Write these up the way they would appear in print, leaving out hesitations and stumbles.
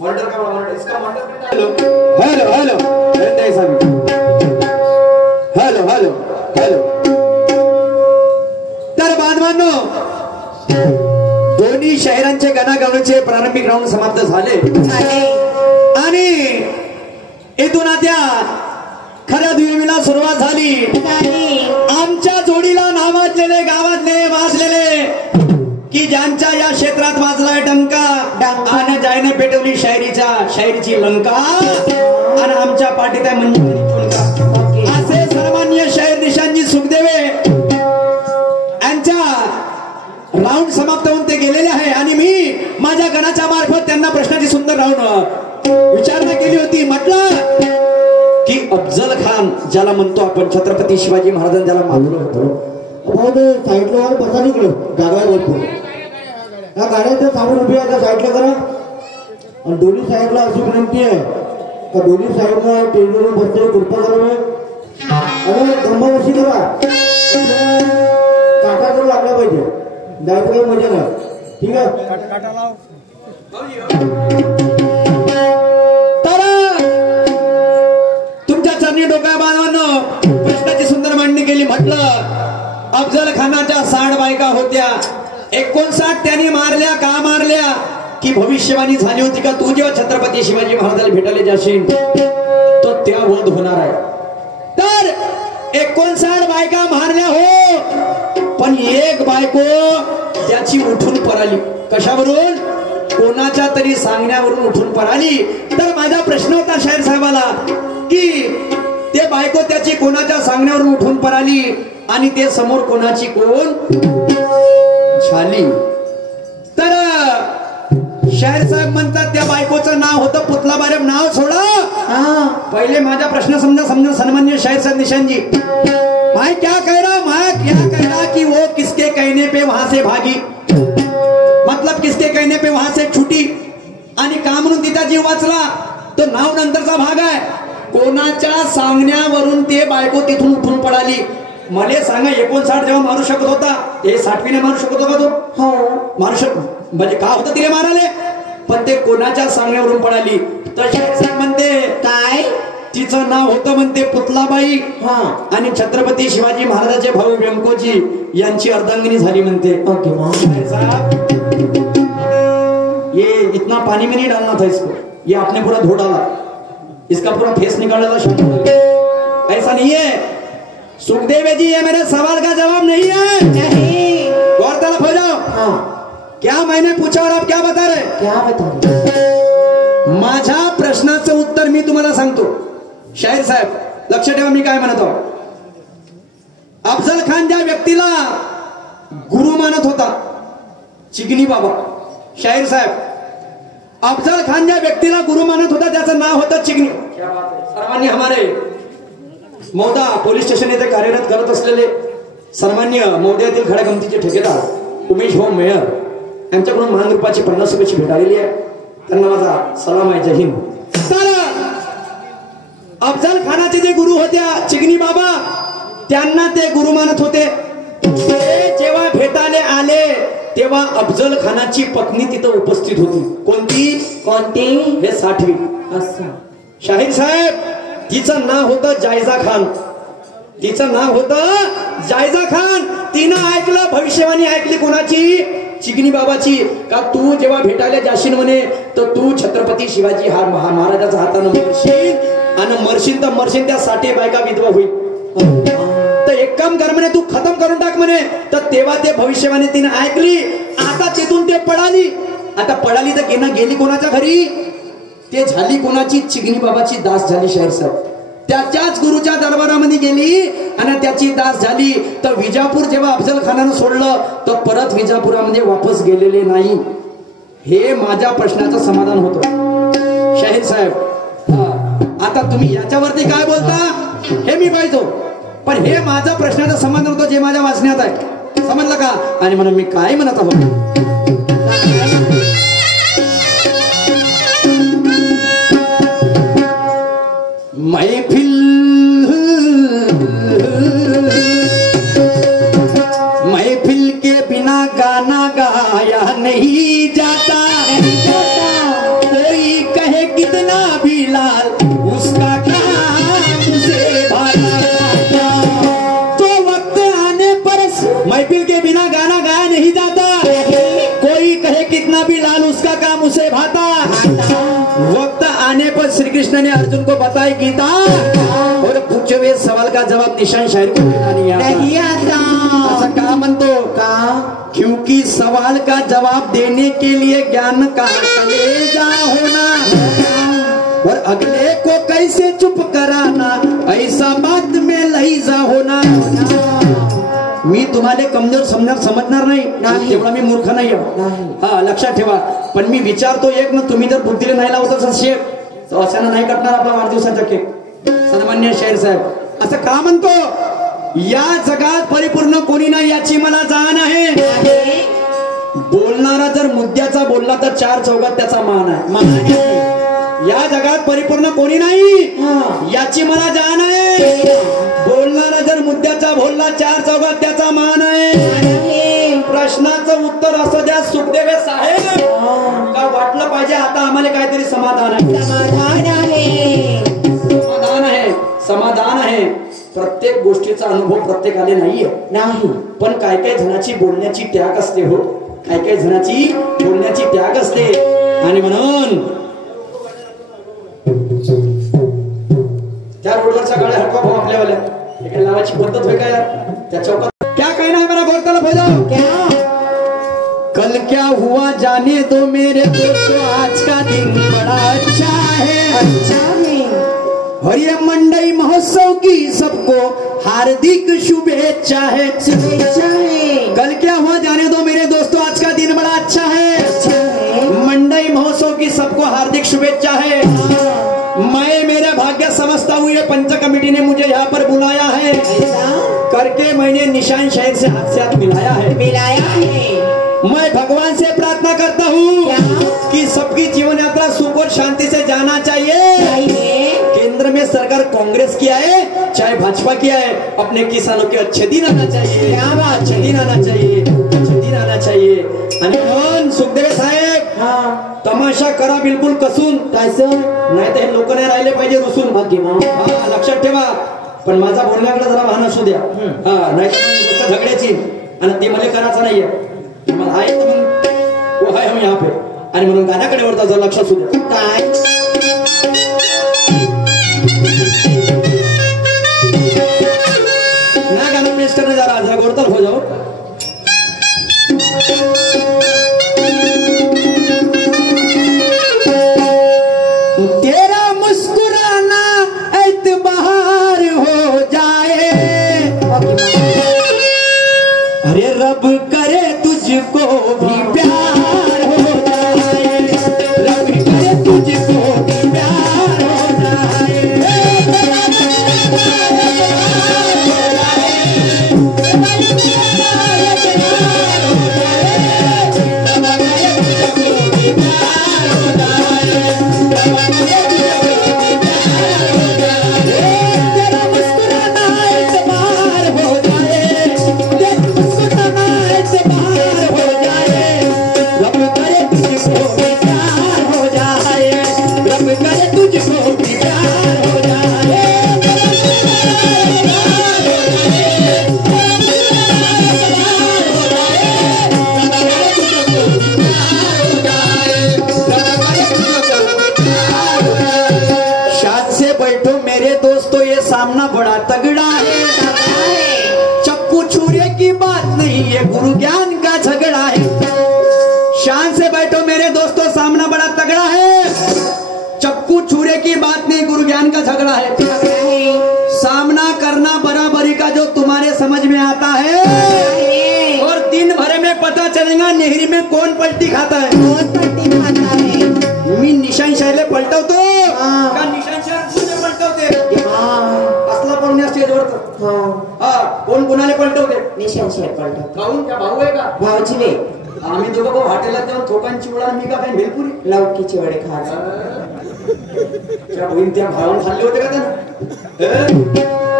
Murder का murder इसका murder. Hello hello hello hello hello. तर बांधवांनो, दोन्ही शहरांचे गणागवळीचे प्रारंभिक राऊंड समाप्त झाले आणि इथून आता खऱ्या दुहेरीला सुरुवात झाली। आमच्या जोडीला नावाजलेले गावातले वाजलेले की ज्यांच्या या क्षेत्रात वाजलाय डंका आणि ज्याने पेटवली शायरीची लंका आणि आमच्या पाठीत आहे म्हणजे असे सर्वमान्य शाहीर निशांजी सुखदेवे यांच्या राऊंड समाप्त होऊन ते गेलेले आहे आणि मी माझ्या गणाच्या मार्फत त्यांना प्रश्नाची सुंदर राऊंड विचारणा केली होती। म्हटलं की अफजल खान ज्याला म्हणतो आपण, छत्रपती शिवाजी महाराजांनी ज्याला मानलं होतं, साईडला बसा निघलो गाड्या बोलतो या गाड्याचं सामान उभी आहे साईडला करा आणि दोन्ही साईडला अशी विनंती आहे का दोन्ही साईडला टेबलवर बसते कृपा करावे आणि धर्मवर्षी करा काटा करू लागला पाहिजे, जायचं काही मजा नाही, ठीक आहे? काटा लाव। तर तुमच्या चरणी डोक्या बांधवांनो प्रश्नाची सुंदर मांडणी केली। म्हटलं अफजल खानाच्या 60 बायका होत्या, 59 त्यांनी मारल्या का मारल्या की भविष्यवाणी झाली होती का तू जेव्हा छत्रपती शिवाजी महाराजांना भेटायला जाशील तो त्या वध होणार आहे। तर 59 बायका मारल्या हो, पण एक बायको त्याची उठून पळाली। कशावरून? कोणाच्या तरी सांगण्यावरून उठून पळाली। तर माझा प्रश्न होता शाहीर साहेबाला की ते बायको त्याची कोणाच्या सांगण्यावरून उठून पळाली आणि ते समोर कोणाची कोण झाली? तर शाहीर साहेब म्हणतात त्या बायकोचं नाव होतं पुतला बारे। नाव सोडा, पहिले माझा प्रश्न समजा सन्मान्य शाहीर साहेब निशान जी, मैं क्या कह रहा कि वो किसके कहने पे वहां से भागी, मतलब किसके कहने पे वहां से छुटी आणि का म्हणून तिचा जीव वाचला तो नाव नंतरचा भाग आहे। कोणाच्या सांगण्यावरून ते बायको तिथून उठून पळाली। मला सांगा 59 जेव्हा मारू शकत होता ते 60वीने मारू शकत होता तो? हो मारू शकत, म्हणजे का होतं तिला माराले, पण ते कोणाच्या सांगण्यावरून पळाली। तर शाहीर साहेब म्हणते काय तिचं नाव होतं म्हणते पुतलाबाई आणि छत्रपती शिवाजी महाराजांचे भाऊ व्यंकोजी यांची अर्धांगिनी झाली म्हणते। ये इतना पानी में नहीं डालना था इसको, ये आपने पूरा धो डाला, इसका पूरा फेस निकाल डाला। ऐसा नहीं है सुखदेव जी, ये मेरे सवाल का जवाब नहीं है। नहीं गौरतलब हो जाओ। क्या मैंने पूछा और आप क्या बता रहे? क्या बता रहे? माझ्या प्रश्नाचं उत्तर मी तुम्हाला सांगतो। शाहीर साहेब लक्ष ठेवा मी काय म्हणतो। अफजल खान ज्या व्यक्तीला गुरु मानत होता चिगनी बाबा, शाहीर साहेब अफजल खान ज्या व्यक्तीला गुरु मानत होता त्याचं नाव होतं चिगनी। सर्वांनी हमारे मौदा पोलीस स्टेशन येथे कार्यरत करत असलेले सन्मान्य मौद्यातील खड्या गमतीचे ठेकेदार उमेश भाऊ मेयर यांच्याकडून महान रूपाची 50 रुपयाची भेट आलेली आहे, त्यांना माझा सलाम आहे, जय हिंद। तर अफजल खानाचे जे गुरु होत्या चिगनी बाबा त्यांना ते गुरु मानत होते। ते जेव्हा भेटायला आले तेव्हा अफजल खानाची पत्नी तिथं उपस्थित होती। कोणती? हे 60वी। अच्छा शाहीर साहेब तिचं नाव होतं जायजा खान, तिचं नाव होतं जायजा खान। तिनं ऐकलं भविष्यवाणी ऐकली कोणाची? चिगनी बाबाची, का तू जेव्हा भेटायला जाशील म्हणे तर तू छत्रपती शिवाजी महाराजाच्या हातानं मरशील आणि मरशील त्या 60 बायका विधवा होईल। तर एक काम कर म्हणे तू खतम करून टाक म्हणे। तर तेव्हा ते भविष्यवाणी तिने ऐकली। आता तिथून ते पळाली। आता पळाली तर गेली कोणाच्या घरी? ते झाली कोणाची? चिगनी बाबाची दास झाली शाहीर साहेब। त्याच्याच गुरुच्या दरबारामध्ये गेली आणि त्याची दास झाली। तर विजापूर जेव्हा अफजल खानानं सोडलं तर परत विजापुरामध्ये वापस गेलेले नाही। हे माझ्या प्रश्नाचं समाधान होतं शाहीर साहेब। आता तुम्ही याच्यावरती काय बोलता हे मी पाहिजे, पण हे माझा प्रश्नाचं समाधान होतं जे माझ्या वाचण्यात आहे, समजलं का? आणि म्हणून मी काय म्हणत आहोत, महफिल के बिना गाना गाया नहीं जाता, कोई से भाता। वक्त आने पर श्री कृष्ण ने अर्जुन को बताई गीता और पूछे हुए सवाल का जवाब निशान शायर को देना नहीं आता। ऐसा कहा म्हणतो का? क्योंकि सवाल का जवाब देने के लिए ज्ञान का कलेजा होना और अगले को कैसे चुप कराना, ऐसा बात में लहिजा होना। मी तुम्हाला कमजोर समजणार नाही, तेवढा मी मूर्ख नाही. हा लक्षात ठेवा. पण मी विचारतो एक ना, तुम्ही जर बुद्धीला नाही लावत असाल शेफ तर अशानं नाही करणार आपला वाढदिवसाचा केक. सन्मान्य शाहीर साहेब असं का म्हणतो? या जगात परिपूर्ण कोणी नाही याची मला जाण आहे. बोलणारा जर मुद्द्याचा बोलला तर चार चौघात त्याचा मान आहे. या जगात परिपूर्ण कोणी नाही याची मला जाण आहे. बोलणारा जर मुद्द्याचा बोलला चार चौघात त्याचा मान आहे. प्रश्नाचं उत्तर असं द्या सुखदेव साहेब का वाटलं पाहिजे आता आम्हाला काहीतरी समाधान आहे. समाधान आहे, समाधान आहे. प्रत्येक गोष्टीचा अनुभव प्रत्येकाला नाहीये नाही, पण काय काय जणांची बोलण्याची त्याग असते. हो, काय काय जणांची बोलण्याची त्याग असते. आणि म्हणून त्या रोडवरच्या गाड्या हटवा भाऊ आपल्यावाल्या एका लावाची पद्धत होय का यार? त्या चौकात क्या कहना है मेरा बोलताला भजाओ क्या? कल क्या हुआ जाने दो मेरे दोस्तों, आज का दिन बड़ा अच्छा है. अच्छा है. और ये मंडई महोत्सव की सबको हार्दिक शुभेच्छा है. शुभेच्छा है. कल क्या हुआ जाने दो मेरे दोस्तों, आज का दिन बड़ा अच्छा है. अच्छा है. मंडई महोत्सव की सबको हार्दिक शुभेच्छा है. मैं मेरा भाग्य समझता हूँ ये पंच कमेटी ने मुझे यहाँ पर बुलाया है करके मैंने निशान शायर से हाथ से हाथ मिलाया है. मैं भगवान से प्रार्थना करता हूँ कि सबकी जीवन यात्रा सुख और शांति से जाना चाहिए. केंद्र में सरकार कांग्रेस किया है चाहे भाजपा किया है, अपने किसानों के अच्छे दिन आना चाहिए. अच्छे दिन आना चाहिए, अच्छे दिन आना चाहिए. आणि सुखदेव साहेब तमाशा करा बिलकुल कसून, नाही तर हे लोक नाही राहिले पाहिजे रुसून. लक्षात ठेवा. पण माझा बोलण्याकडे जरा भान असू द्या. नाही तर झगड्याची आणि ते मला करायचं नाहीये. मला आहे तर मग वो है हम यहाँ पे. आणि म्हणून गाण्याकडे वरता जर लक्ष असू द्या. काय ना गाणं पेश करणे जरा जरा गोरतल हो जाओ. तेरा मुस्कुराना एतबार हो जाए, अरे रब करे तुझको भी प्यार हो जाए, रब करे तुझको भी प्यार हो जाए. सामना बड़ा तगड़ा है, चक्कू छुरे की बात नहीं ये गुरु ज्ञान का झगड़ा है. शान से बैठो मेरे दोस्तों, सामना बड़ा तगड़ा है, चक्कू छुरे की बात नहीं गुरु ज्ञान का झगड़ा है. सामना करना बराबरी का जो तुम्हारे समझ में आता है और दिन भर में पता चलेगा नेहरी में कौन पलटी खाता है. कौन पलटी खाता है? मी निशान शायले पलटवतो का निशान शायर पलटवते? असला पळण्या स्टेजवर कोण कोणाला पलटवते? निशान शायर पलटवतो. काहून त्या भाऊ आहे का? भाऊची वे. आम्ही दोघं भाऊ हॉटेलात जाऊन थोकांची वडा मी का काही भेलपुरी लौकीची वडे खायचं. क्या बहन त्या भावानं खाल्ले होते का त्यानं?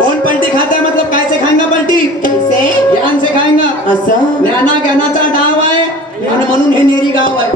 कौन पलटी खाता है मतलब काय से खाएंगा पलटी? कैसे? ज्ञान से खाएंगा. असं ज्ञाना ज्ञानाचा डाव आहे आणि म्हणून हे नेरी गाव आहे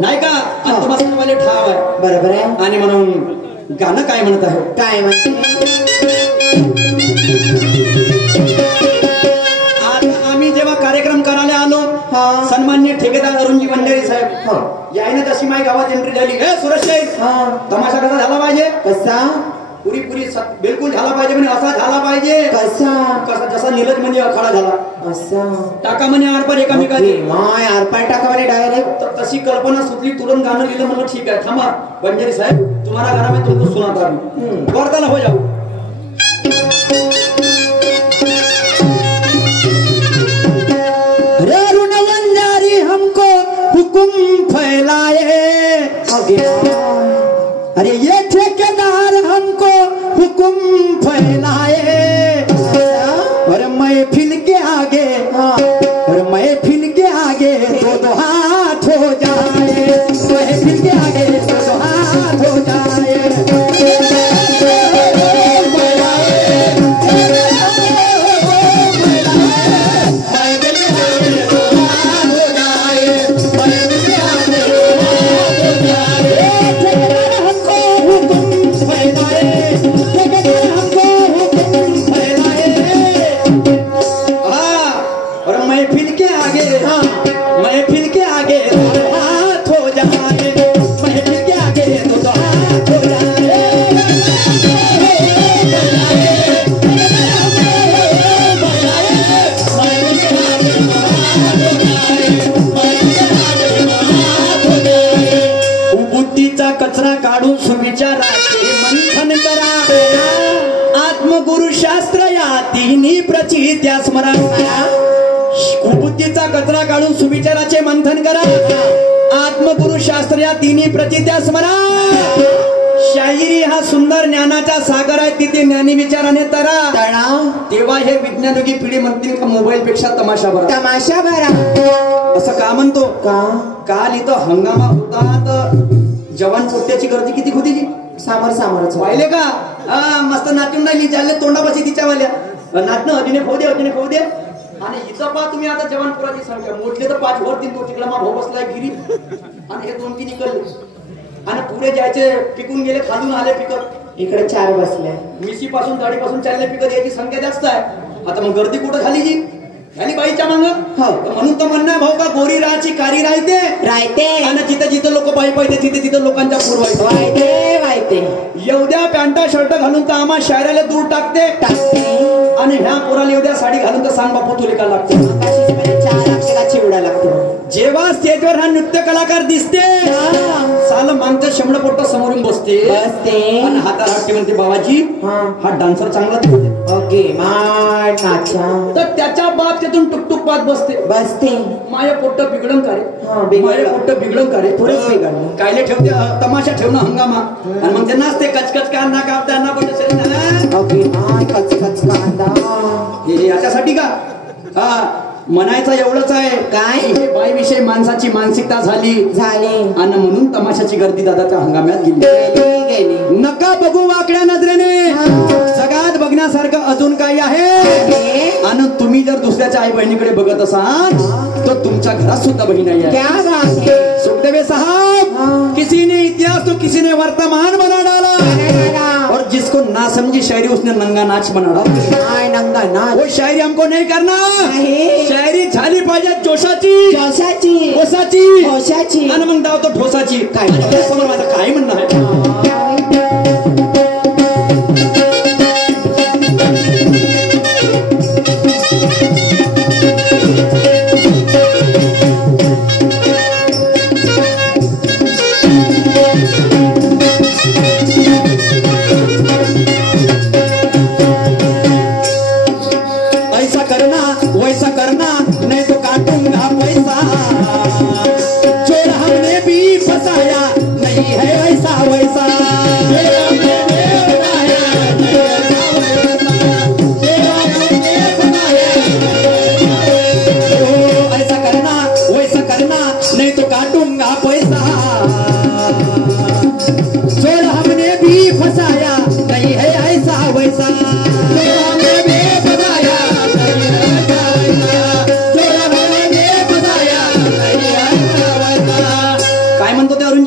नाही का? आणि तुम्हाला ठाव आहे. बरोबर आहे. आणि म्हणून गाणं काय म्हणत आहे? काय म्हणते? आता आम्ही जेव्हा कार्यक्रम करायला आलो सन्मान्य ठेकेदार अरुणजी बंजारी साहेब यायनं तशी माई गावात एंट्री झाली. हे सुरेश तमाशा कसा झाला पाहिजे? कसा? पुरी बिलकुल झाला पाहिजे म्हणजे असा झाला पाहिजे कसा जसा नीरज म्हणजे अखाडा झाला असा टाका म्हणे आरपार एकामेकाची माय आरपार टाका म्हणे डायरेक्ट. तशी कल्पना सुचली तुरंत गाणं लिहिलं म्हणलं ठीक आहे थांबा बंजारी साहेब तुम्हाला गाणं मी तुमको सुनाता हूं वार्ताला हो जाऊ. रे अरुण बंजारी हमको हुकुम फैलाए अरे ये ठेकेदार हमको हुकुम फैलाए और महफिल के आगे और महफिल के आगे दो हाथ हो जाए महफिल के आगे दो हाथ हो जाए कचरा काढून सुविचाराचे मंथन करा आत्मगुरु शास्त्र या तिन्ही प्रचित्या स्मरा. कुबुद्धीचा कचरा काढून सुविचाराचे मंथन करा आत्मगुरु शास्त्र या तिन्ही प्रचित्या स्मरा. शाहिरी हा सुंदर ज्ञानाचा सागर आहे तिथे ज्ञानी विचाराने तरा तेव्हा हे विज्ञानयोगी पिढी म्हणतील का मोबाईल पेक्षा तमाशा बरा असं का म्हणतो काल इथं हंगामा होता तर जवान पोट्याची गर्दी किती होती जी सामर पाहिले का मस्त नाचून राहिली चालले तोंडापाशी तिच्यावाल्या नाचणं अजिने खाऊ दे आणि इथं पहा तुम्ही आता जवानपुराची संख्या मोठले तर 5 वर 3 तिकडला मा भाऊ बसलाय गिरी आणि हे 2-3 निकलले आणि पुढे जायचे पिकून गेले खालून आले पिकत इकडे 4 बसले मिशी पासून गाडीपासून चालले पिकत याची संख्या जास्त आहे. आता मग गर्दी कुठं झाली जी झाली बाईच्या मांग म्हणून तर म्हणणं भाऊ का गोरी राहायची कारी राहते आणि जिथं जिथं लोक पायी पाहिजे तिथे तिथं लोकांच्या पूर वाहते एवढ्या पॅन्टा शर्ट घालून तर आम्हा शायराला दूर टाकते आणि ह्या पोराला एवढ्या साडी घालून तर सांग बापू तुला का लागते 4 लाखाला चिवडा लागतो. जेव्हा स्टेजवर हा नृत्य कलाकार दिसते साल मागचं शंभर पोट समोरून बसते आणि हाताला हात म्हणते बाबाजी हा डान्सर चांगला ओके तर त्याच्या बाप त्यातून टुकटुक पात बसते माया पोट्ट बिघडून करे कायले ठेवते तमाशा ठेवणं हंगामा आणि मग ते नाचते कचकच कांदा कापताना याच्यासाठी का म्हणायचं एवढंच आहे काय बाई विषयी माणसाची मानसिकता झाली आणि म्हणून तमाशाची गर्दी दादाच्या हंगामात गेली. नका बघू वाकड्या नजरेने जगात बघण्यासारखं अजून काही आहे आणि तुम्ही जर दुसऱ्याच्या आई बहिणीकडे बघत असाल तर तुमच्या घरात सुद्धा बहीण आहे. सुखदेव साहब किसी ने इतिहास तो किसी ने वर्तमान बना डाला और जिसको ना समझी शायरी उसने नंगा नाच बना डाला. वो शायरी हमको नहीं करना शायरी झाली पाहिजे जोशाची आणि मग दाव तो ठोसाची काय समोर माझं काय म्हणणं आहे. वैसा करना नहीं तो काटूंगा पैसा जो हमने भी फसाया नहीं है वैसा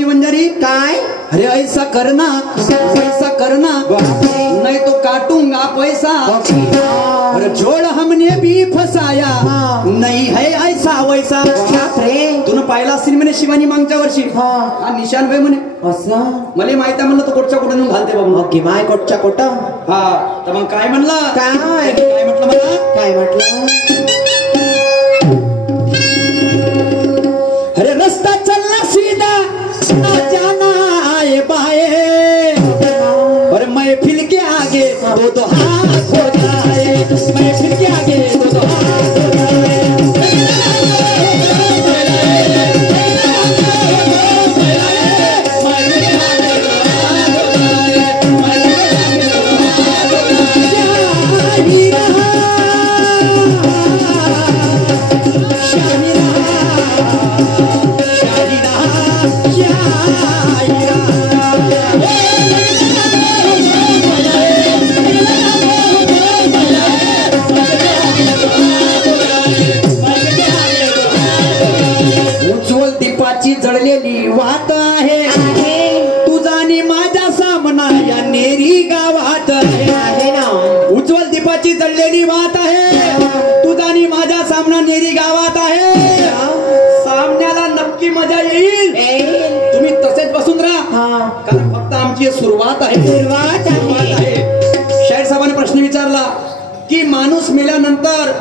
म्हणजे मंजारी काय अरे ऐसा करना पैसा करना नहीं तो काटूंगा पैसा अरे जोड़ हमने भी फसाया नहीं है ऐसा वैसा तू पाहिला असेल म्हणे शिवानी मागच्या वर्षी हा निशान भाई म्हणे असं मला माहित आहे म्हणलं तो कोटच्या कोटा नेऊन घालते बाबा ओके माय कोटच्या कोटा हा तर मग काय म्हणलं काय म्हटलं मला काय म्हटलं अरे रस्ता चलना सीधा जाना आए बाए और महफिल के आगे दो दो हाथ हो जाए महफिल के आगे दो दो हाथ हो जाए जळलेली वाट आहे तुझा आणि माझ्या सामना या नेरी गावात आहे ना उज्ज्वल दीपाची जळलेली वाट आहे तुझा आणि माझा सामना नेरी गावात आहे सामन्याला नक्की मजा येईल तुम्ही तसेच बसून राहा कारण फक्त आमची सुरुवात आहे शाहीर साहेबांनी प्रश्न विचारला की माणूस मेल्यानंतर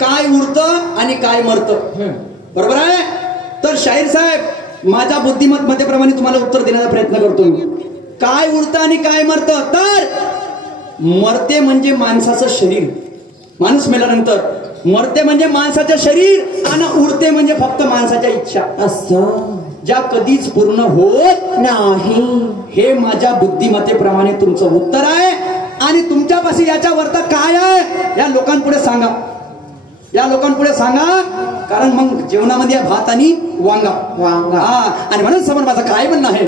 काय उरतं आणि काय मरतं बरोबर आहे तर शाहीर साहेब माझ्या बुद्धिमत मतेप्रमाणे तुम्हाला उत्तर देण्याचा प्रयत्न करतो काय उरतं आणि काय मरतं तर मरते म्हणजे माणसाचं शरीर माणूस मेल्यानंतर मरते म्हणजे माणसाचं शरीर आणि उरते म्हणजे फक्त माणसाच्या इच्छा असं ज्या कधीच पूर्ण होत नाही हे माझ्या बुद्धिमतेप्रमाणे तुमचं उत्तर आहे आणि तुमच्यापाशी याच्या वरता काय आहे या लोकांपुढे सांगा या लोकांपुढे सांगा कारण मग जेवणामध्ये भात आणि वांगा वांगा आणि म्हणून समोर माझं काय म्हणणं आहे